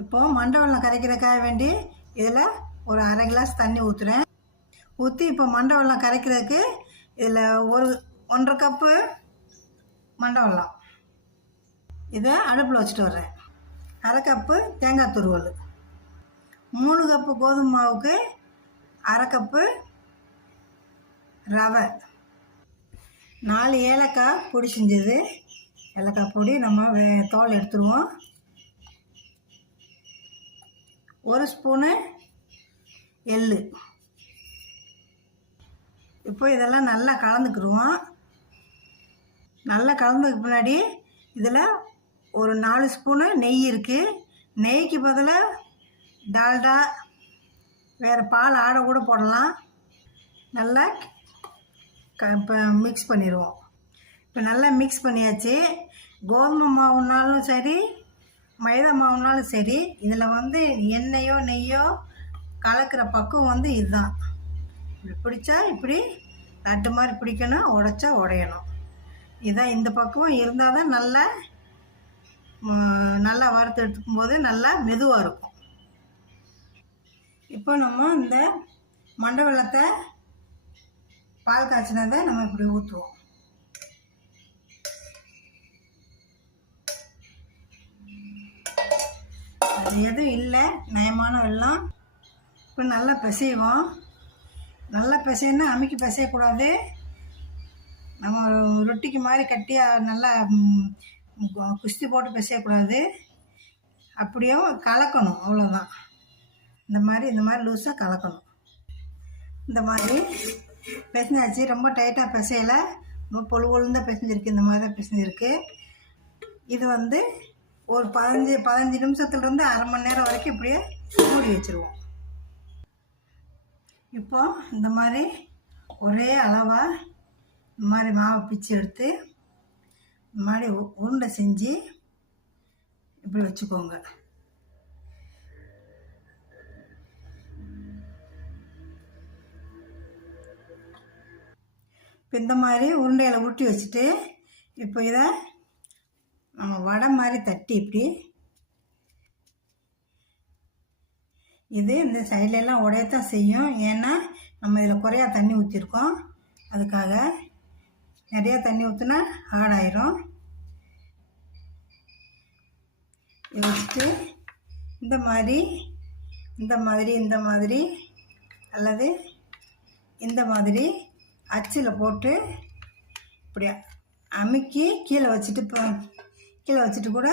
இப்போது மண்டை வெல்லம் கரைக்கிறதுக்காக வேண்டி இதில் ஒரு அரை கிளாஸ் தண்ணி ஊற்றுறேன். ஊற்றி இப்போ மண்டை வெல்லம் கரைக்கிறதுக்கு இதில் 1.5 கப்பு மண்டை வெல்லம் இதை அடுப்பில் வச்சுட்டு வர்றேன். அரை கப்பு தேங்காய் துருவல், 3 கப்பு கோதுமை மாவுக்கு அரை கப்பு ரவை, 4 ஏலக்காய் பொடி செஞ்சது. ஏலக்காய் பொடி நம்ம தோல் எடுத்துருவோம். 1 ஸ்பூனு எள்ளு. இப்போ இதெல்லாம் நல்லா கலந்துக்கிடுவோம். நல்லா கலந்ததுக்கு முன்னாடி இதில் ஒரு 4 ஸ்பூனு நெய் இருக்குது. நெய்க்கு பதிலாக டால்டா, வேறு பால் ஆடை கூட போடலாம். நல்லா இப்போ மிக்ஸ் பண்ணிடுவோம். இப்போ நல்லா மிக்ஸ் பண்ணியாச்சு. கோதுமை மாவுனாலும் சரி, மைதா மாவுனாலும் சரி, இதில் வந்து எண்ணெயோ நெய்யோ கலக்கிற பக்குவம் இதுதான். இப்படி பிடிச்சா இப்படி லட்டு மாதிரி பிடிக்கணும், உடைச்சா உடையணும். இதுதான் இந்த பக்குவம் இருந்தால் தான் நல்லா வறுத்து எடுத்துக்கும் போது நல்லா மெதுவாக இருக்கும். இப்போ நம்ம இந்த மண்டை வெல்லத்தை பால் காய்ச்சினதை நம்ம இப்படி ஊற்றுவோம். அது எதுவும் இல்லை, நயமான வெல்லம். இப்போ நல்லா பிசைவோம். நல்லா பிசைன்னா அமுக்கி பிசையக்கூடாது. நம்ம ரொட்டிக்கு மாதிரி கட்டியாக நல்லா குஸ்தி போட்டு பிசையக்கூடாது. அப்படியே கலக்கணும், அவ்வளோதான். இந்த மாதிரி லூஸாக கலக்கணும். இந்த மாதிரி பிசைஞ்சாச்சு. ரொம்ப டைட்டாக பிசையலை, ரொம்ப பொழுந்தான் பிசைஞ்சிருக்கு. இந்த மாதிரி தான் பிசைஞ்சிருக்கு. இது ஒரு 15 நிமிஷத்துலேருந்து அரை மணி நேரம் வரைக்கும் இப்படியே மூடி வச்சுருவோம். இப்போது இந்த மாதிரி ஒரே அளவாக இந்த மாதிரி மாவை பிச்சு எடுத்து இந்த மாதிரி உருண்டை செஞ்சு இப்படி வச்சுக்கோங்க. இப்போ இந்த மாதிரி உருண்டையில் உருட்டி வச்சுட்டு இப்போ இதை நம்ம வடை மாதிரி தட்டி இப்படி இந்த சைட்லெல்லாம் உடையத்தான் செய்யும். ஏன்னா நம்ம இதில் குறையா தண்ணி ஊற்றிருக்கோம். அதுக்காக நிறையா தண்ணி ஊற்றினா ஹார்டாயிரும். இதை வச்சுட்டு இந்த மாதிரி அல்லது இந்த மாதிரி அச்சில் போட்டு இப்படி அமுக்கி கீழே வச்சுட்டு கூட